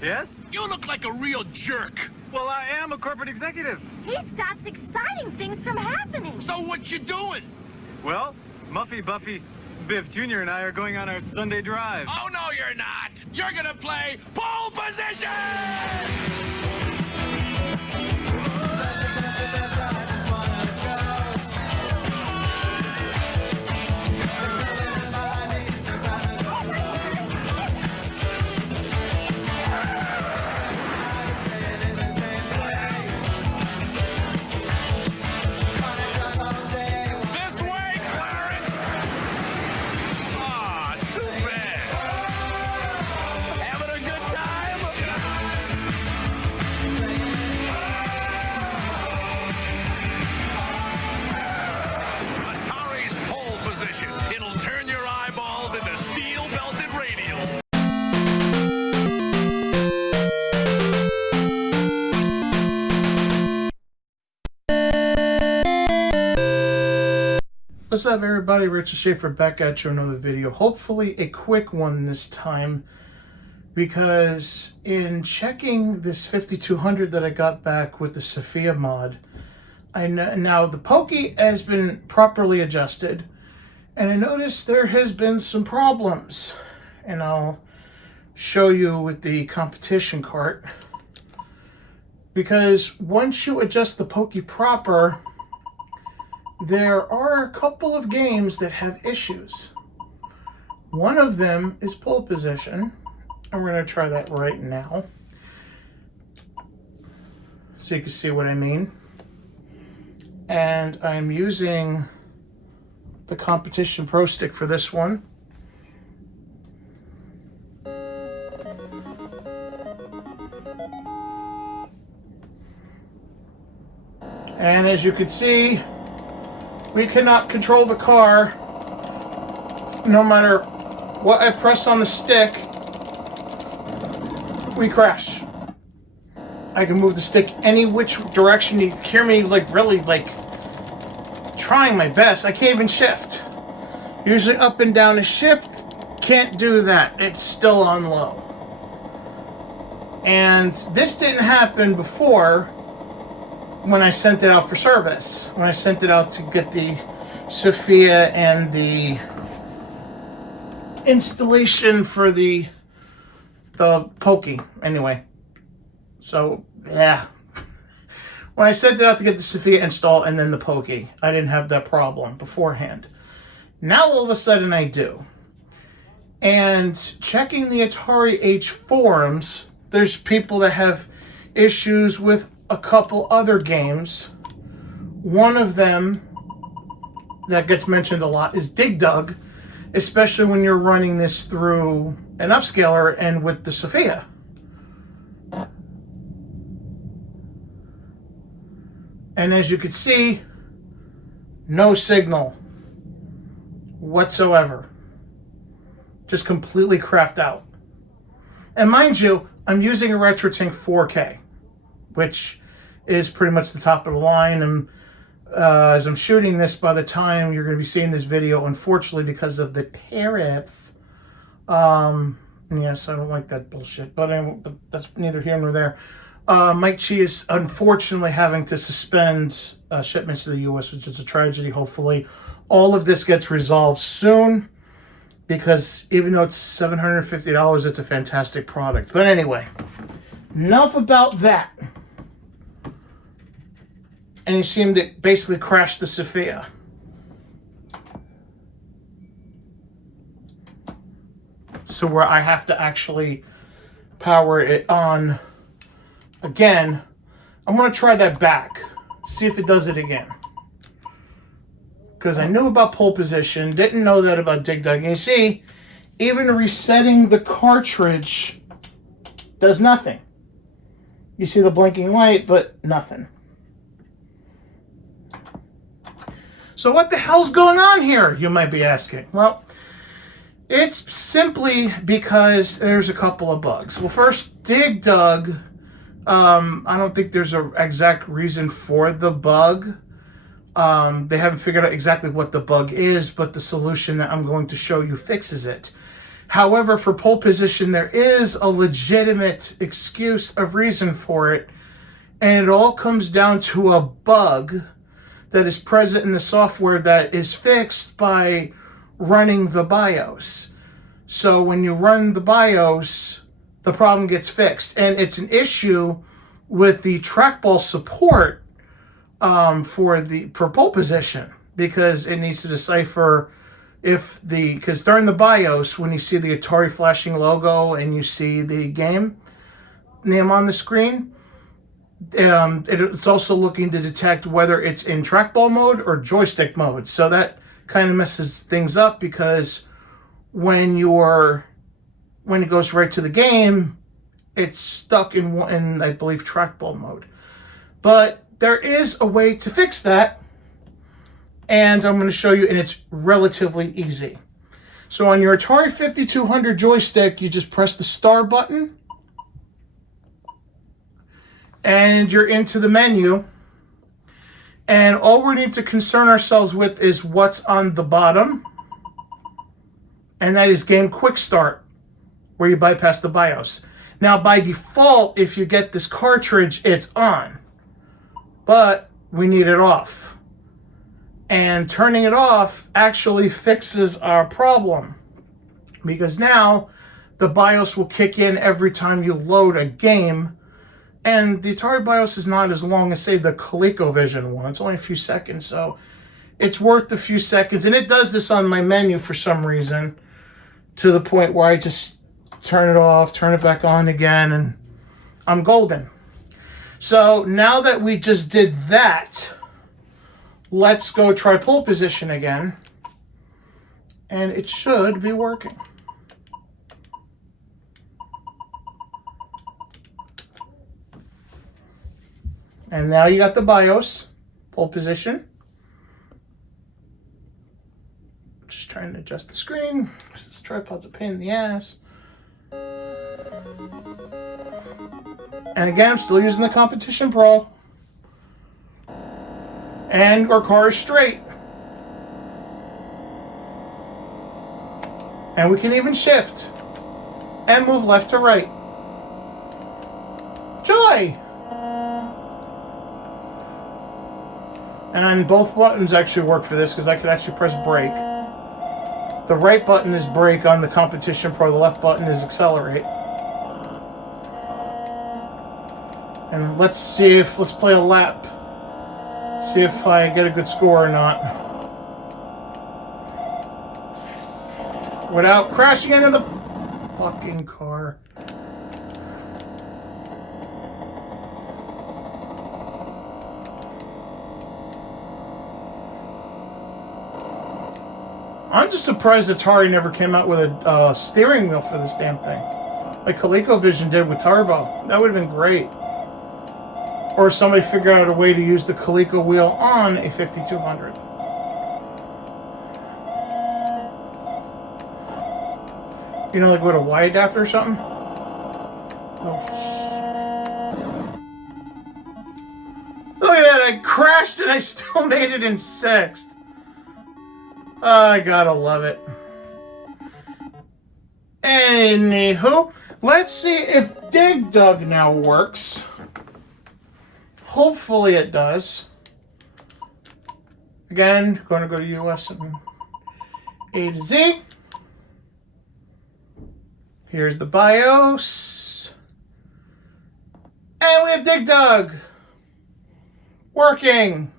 Yes? You look like a real jerk. Well, I am a corporate executive. He stops exciting things from happening. So what you doing? Well, Muffy, Buffy, Biff Jr. and I are going on our Sunday drive. Oh, no, you're not. You're gonna play pole position! What's up, everybody? Richard Schaefer back at you another video. Hopefully a quick one this time, because in checking this 5200 that I got back with the SOPHIA mod, now the POKEY has been properly adjusted, and I noticed there has been some problems, and I'll show you with the competition cart. Because once you adjust the POKEY proper, there are a couple of games that have issues. One of them is pole position, and we're going to try that right now so you can see what I mean. And I'm using the Competition Pro Stick for this one. And as you can see, we cannot control the car. No matter what I press on the stick, we crash. I can move the stick any which direction. You hear me really trying my best. I can't even shift. Usually up and down is shift. Can't do that. It's still on low. And this didn't happen before. When I sent it out for service, when I sent it out to get the SOPHIA and the installation for the POKEY, anyway. So yeah, when I sent it out to get the SOPHIA installed and then the POKEY, I didn't have that problem beforehand. Now all of a sudden I do. And checking the Atari Age forums, there's people that have issues with a couple other games. One of them that gets mentioned a lot is Dig Dug, especially when you're running this through an upscaler and with the SOPHIA. And as you can see, no signal whatsoever. Just completely crapped out. And mind you, I'm using a RetroTink 4K, which is pretty much the top of the line. And as I'm shooting this, by the time you're going to be seeing this video, unfortunately, because of the tariffs, yes, I don't like that bullshit, but that's neither here nor there. Mike Chi is unfortunately having to suspend shipments to the U.S., which is a tragedy. Hopefully, all of this gets resolved soon, because even though it's $750, it's a fantastic product. But anyway, enough about that. And you seem to basically crash the SOPHIA. So where I have to actually power it on again. I'm going to try that back. See if it does it again. Because I knew about pole position. Didn't know that about Dig Dug. And you see, even resetting the cartridge does nothing. You see the blinking light, but nothing. So what the hell's going on here, you might be asking? Well, it's simply because there's a couple of bugs. Well, first, Dig Dug, I don't think there's an exact reason for the bug. They haven't figured out exactly what the bug is, but the solution that I'm going to show you fixes it. However, for pole position, there is a legitimate excuse of reason for it, and it all comes down to a bug that is present in the software that is fixed by running the BIOS. So when you run the BIOS, the problem gets fixed, and it's an issue with the trackball support for pole position, because it needs to decipher because during the BIOS, when you see the Atari flashing logo and you see the game name on the screen, it's also looking to detect whether it's in trackball mode or joystick mode. So that kind of messes things up, because when it goes right to the game, it's stuck in I believe trackball mode. But there is a way to fix that, and I'm going to show you, and it's relatively easy. So on your Atari 5200 joystick, you just press the star button, and you're into the menu. And all we need to concern ourselves with is what's on the bottom, and that is Game Quick Start, where you bypass the BIOS. Now, by default, if you get this cartridge, it's on, but we need it off. And turning it off actually fixes our problem, because now the BIOS will kick in every time you load a game. And the Atari BIOS is not as long as, say, the ColecoVision one. It's only a few seconds, so it's worth a few seconds. And it does this on my menu for some reason, to the point where I just turn it off, turn it back on again, and I'm golden. So now that we just did that, let's go try pole position again, and it should be working. And now you got the BIOS, pole position. Just trying to adjust the screen. This tripod's a pain in the ass. And again, I'm still using the Competition Pro. And our car is straight. And we can even shift and move left to right. Joy! And both buttons actually work for this, because I could actually press brake. The right button is brake on the Competition Pro, the left button is accelerate. And let's play a lap. See if I get a good score or not. Without crashing into the fucking car. I'm just surprised Atari never came out with a steering wheel for this damn thing, like ColecoVision did with Turbo. That would have been great. Or somebody figure out a way to use the Coleco wheel on a 5200. You know, like with a Y adapter or something? Oh, look at that, I crashed and I still made it in 6th. I gotta love it. Anywho, let's see if Dig Dug now works. Hopefully it does. Again, going to go to US and A to Z. Here's the BIOS. And we have Dig Dug working.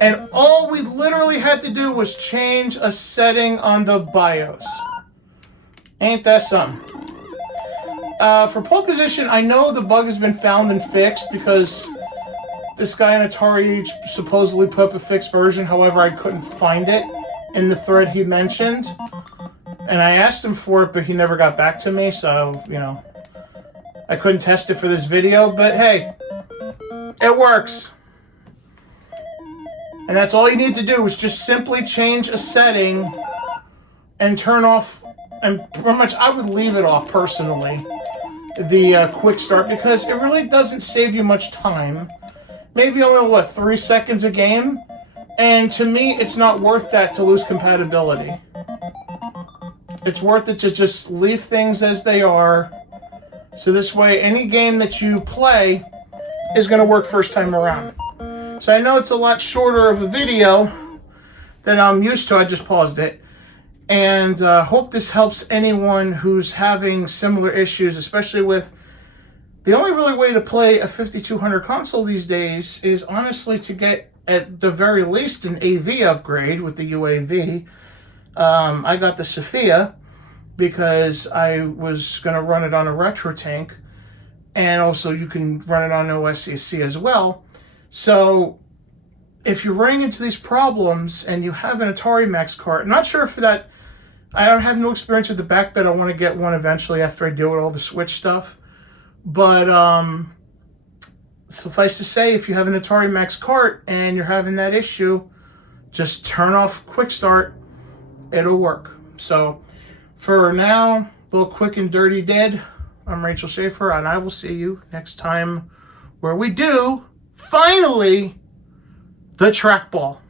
And all we literally had to do was change a setting on the BIOS. Ain't that something? For pole position, I know the bug has been found and fixed, because this guy on Atari supposedly put up a fixed version. However, I couldn't find it in the thread he mentioned. And I asked him for it, but he never got back to me, so, you know, I couldn't test it for this video. But hey, it works. And that's all you need to do, is just simply change a setting and turn off, and pretty much I would leave it off personally, the quick start, because it really doesn't save you much time. Maybe only, 3 seconds a game? And to me, it's not worth that to lose compatibility. It's worth it to just leave things as they are. So this way, any game that you play is going to work first time around. So I know it's a lot shorter of a video than I'm used to. I just paused it. And hope this helps anyone who's having similar issues, especially with the only really way to play a 5200 console these days is honestly to get, at the very least, an AV upgrade with the UAV. I got the SOPHIA because I was going to run it on a retro tank, and also you can run it on OSCC as well. So if you're running into these problems and you have an AtariMax cart, I'm not sure if that, I don't have no experience with the back bed. I want to get one eventually after I deal with all the Switch stuff. But suffice to say, if you have an AtariMax cart and you're having that issue, just turn off Quick Start. It'll work. So for now, a little quick and dirty dead. I'm Rachel Schaefer, and I will see you next time where we do, finally, the trackball.